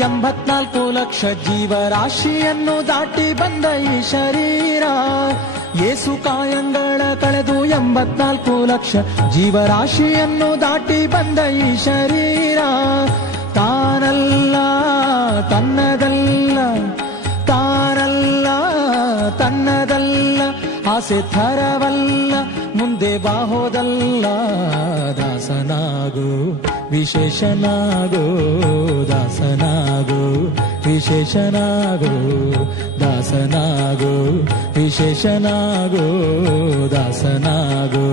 84 ಲಕ್ಷ ಜೀವರಾಶಿಯನ್ನು ದಾಟಿ ಬಂದ ಈ ಶರೀರ. ಯೇಸು ಕಾಯಂಗಳ ಕಳೆದು 84 ಲಕ್ಷ ಜೀವರಾಶಿಯನ್ನು ದಾಟಿ ಬಂದ ಈ ಶರೀರ. ತಾನಲ್ಲ ತನ್ನದಲ್ಲ, ತಾನಲ್ಲ ತನ್ನದಲ್ಲ, ಆಸೆ ಥರವಲ್ಲ, ಮುಂದೆ ಬಾಹೋದಲ್ಲ. ದಾಸನಾಗು ವಿಶೇಷನಾಗು, ದಾಸನಾಗು ವಿಶೇಷನಾಗು, ದಾಸನಾಗು ವಿಶೇಷನಾಗು, ದಾಸನಾಗು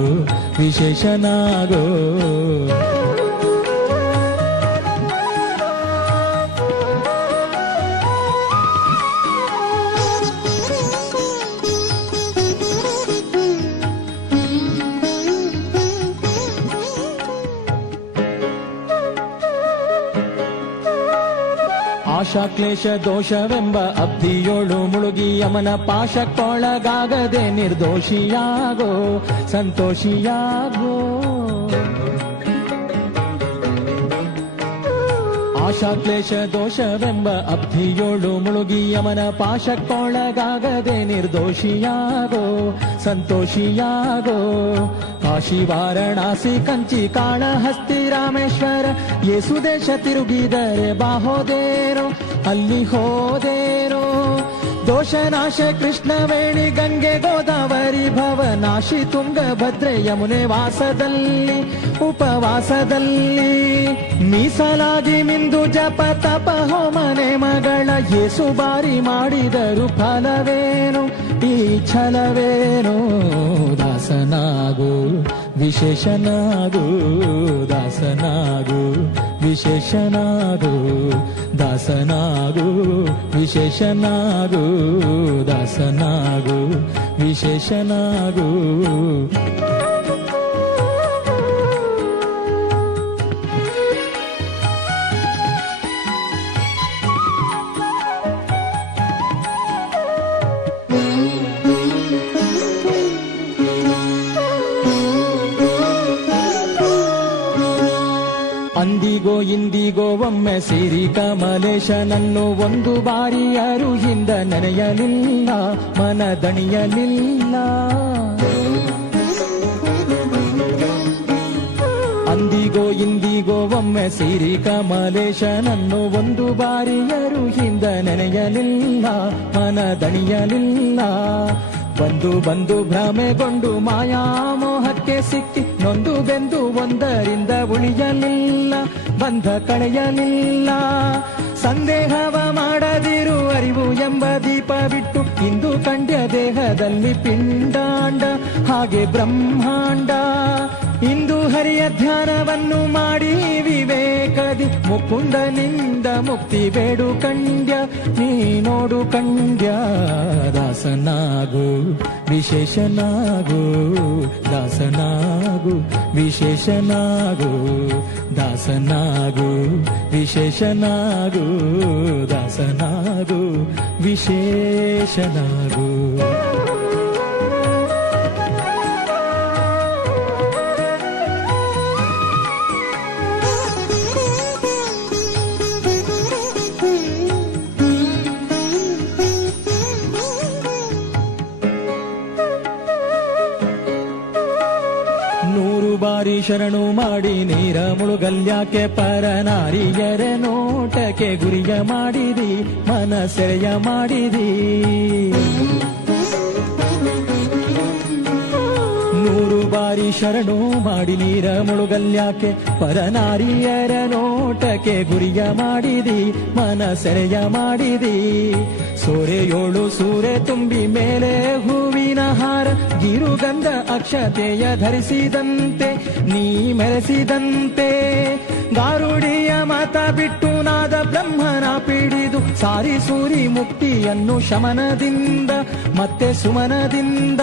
ವಿಶೇಷನಾಗು. ಆಶಾ ಕ್ಲೇಶ ದೋಷವೆಂಬ ಅಬ್ಧಿಯೋಳು ಮುಳುಗಿ ಯಮನ ಪಾಶಕ್ಕೊಳಗಾಗದೆ ನಿರ್ದೋಷಿಯಾಗೋ, ಸಂತೋಷಿಯಾಗೋ. ಆಶಾ ಕ್ಲೇಶ ದೋಷವೆಂಬ ಅಬ್ಧಿಯೋಳು ಮುಳುಗಿ ಯಮನ ಪಾಶಕ್ಕೊಳಗಾಗದೆ ನಿರ್ದೋಷಿಯಾಗೋ, ಸಂತೋಷಿಯಾಗೋ. ಕಾಶಿ ವಾರಣಾಸಿ ಕಂಚಿ ಕಾಳಹಸ್ತಿ ರಾಮೇಶ್ವರ ಯೇಸು ದೇಶ ತಿರುಗಿದರೆ ಬಾಹೋದೇರೋ, ಅಲ್ಲಿ ಹೋದೇರೋ. ದೋಷನಾಶ ಕೃಷ್ಣವೇಣಿ ಗಂಗೆ ಗೋದಾವರಿ ಭವನಾಶಿ ತುಂಗಭದ್ರೆ ಯಮುನೆ ವಾಸದಲ್ಲಿ ಉಪವಾಸದಲ್ಲಿ ಮೀಸಲಾಗಿ ಮಿಂದು ಜಪ ತಪ ಹೋಮನೆ ಮಗಳ ಯೇಸು ಬಾರಿ ಮಾಡಿದರು ಫಲವೇನು ಈ ಛಲವೇನು. ದಾಸನಾಗು ವಿಶೇಷನಾಗು, ದಾಸನಾಗು ವಿಶೇಷನಾಗು, ದಾಸನಾಗು ವಿಶೇಷನಾಗು, ದಾಸನಾಗು ವಿಶೇಷನಾಗು. ಅಂದಿಗೋ ಇಂದಿಗೋ ಒಮ್ಮೆ ಸಿರಿ ಕಮಲೇಶನನ್ನು ಒಂದು ಬಾರಿ ಯಾರು ಹಿಂದ ನೆನೆಯಲಿಲ್ಲ, ಮನದಣಿಯಲಿಲ್ಲ. ಅಂದಿಗೋ ಇಂದಿಗೋ ಒಮ್ಮೆ ಸಿರಿ ಕಮಲೇಶನನ್ನು ಒಂದು ಬಾರಿ ಯಾರು ಹಿಂದ ನೆನೆಯಲಿಲ್ಲ, ಮನದಣಿಯಲಿಲ್ಲ. ಬಂದು ಬಂದು ಭ್ರಮೆಗೊಂಡು ಮಾಯಾಮೋಹಕ್ಕೆ ಸಿಕ್ಕಿ ನೊಂದು ಬೆಂದು ಒಂದರಿಂದ ಉಳಿಯಲಿಲ್ಲ, ಬಂಧ ಕಳೆಯಲಿಲ್ಲ. ಸಂದೇಹವ ಮಾಡದಿರು ಅರಿವು ಎಂಬ ದೀಪ ಬಿಟ್ಟು ಇಂದು ಕಂಡ್ಯ ದೇಹದಲ್ಲಿ ಪಿಂಡಾಂಡ ಹಾಗೆ ಬ್ರಹ್ಮಾಂಡ. ಇಂದು ಹರಿಯ ಧ್ಯಾನವನ್ನು ಮಾಡಿ ವಿವೇಕದಿ ಮುಕುಂದನಿಂದ ಮುಕ್ತಿ ಬೇಡು ಕಂಡ್ಯ, ನೀ ನೋಡು ಕಂಡ್ಯ. ದಾಸನಾಗು ವಿಶೇಷನಾಗು, ದಾಸನಾಗು ವಿಶೇಷನಾಗು, ದಾಸನಾಗು ವಿಶೇಷನಾಗು, ದಾಸನಾಗು ವಿಶೇಷನಾಗು. ಬಾರಿ ಶರಣು ಮಾಡಿ ನೀರ ಮುಳುಗಲ್ಯಾಕೆ ಪರನಾರಿಯರ ನೋಟಕ್ಕೆ ಗುರಿಯ ಮಾಡಿದಿ, ಮನಸೆಳೆಯ ಮಾಡಿದಿ. ನೂರು ಬಾರಿ ಶರಣು ಮಾಡಿ ನೀರ ಮುಳುಗಲ್ಯಾಕೆ ಪರನಾರಿಯರ ನೋಟಕ್ಕೆ ಗುರಿಯ ಮಾಡಿದಿ, ಮನಸೆಳೆಯ ಮಾಡಿದಿ. ಸೋರೆಯೋಳು ಸೂರೆ ತುಂಬಿ ಮೇಲೆ ಹೂವಿನ ಹಾರ ಗಿರುಗಂಧ ಅಕ್ಷತೆಯ ಧರಿಸಿದಂತೆ ನೀ ಮೆರೆಸಿದಂತೆ. ಗಾರುಡಿಯ ಮತ ಬಿಟ್ಟು ನಾದ ಬ್ರಹ್ಮನ ಪಿಡಿದು ಸಾರಿ ಸೂರಿ ಮುಕ್ತಿಯನ್ನು ಶಮನದಿಂದ ಮತ್ತೆ ಸುಮನದಿಂದ.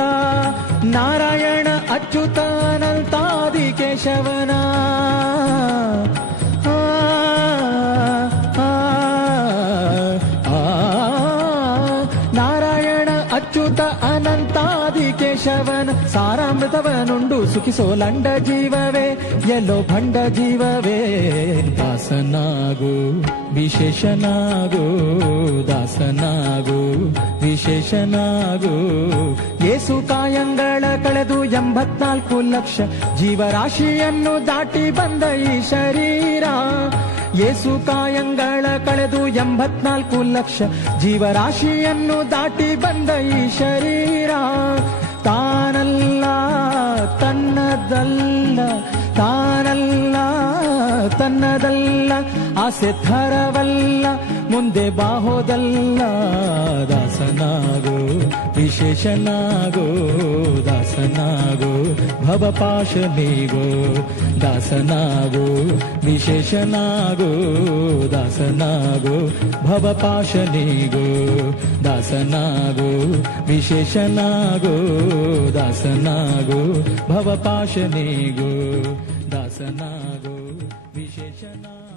ನಾರಾಯಣ ಅಚ್ಯುತಾನಂತಾದಿ ಕೇಶವನ ನಾರಾಯಣ ಅಚ್ಯುತ ಅನಂತಾದಿ ಕೇಶವನ ಸಾರಾಮೃತ ಅಮೃತವನುಂಡು ಸುಖಿಸೋಲಂಡ ಜೀವವೇ ಎಲ್ಲೋ ಭಂಡ ಜೀವವೇ ದಾಸನಾಗು ವಿಶೇಷನಾಗು ದಾಸನಾಗು ವಿಶೇಷನಾಗು ಯೇಸು ಕಾಯಂಗಳ ಕಳೆದು 84 ಲಕ್ಷ ಜೀವರಾಶಿಯನ್ನು ದಾಟಿ ಬಂದ ಈ ಶರೀರ ಯೇಸು ಕಾಯಂಗಳ ಕಳೆದು 84 ಲಕ್ಷ ಜೀವರಾಶಿಯನ್ನು ದಾಟಿ ಬಂದ ಈ ಶರೀರ ತಾನಲ್ಲ ತನ್ನದಲ್ಲ ತಾನಲ್ಲ ತನ್ನದಲ್ಲ ಆಸೆ ಥರವಲ್ಲ ಮುಂದೆ ಬಾಹೋದಲ್ಲ ದಾಸನಾಗೋ ವಿಶೇಷನಾಗೋ ದಾಸನಾಗೋ ಭವಪಾಶನಿಗೋ ದಾಸನಾಗೋ ವಿಶೇಷನಾಗೋ ದಾಸನಾಗೋ ಭವಪಾಶನಿಗೋ ದಾಸನಾಗೋ ವಿಶೇಷನಾಗೋ ದಾಸನಾಗೋ ಭವಪಾಶನಿಗೋ ದಾಸನಾಗೋ ವಿಶೇಷನಾಗೋ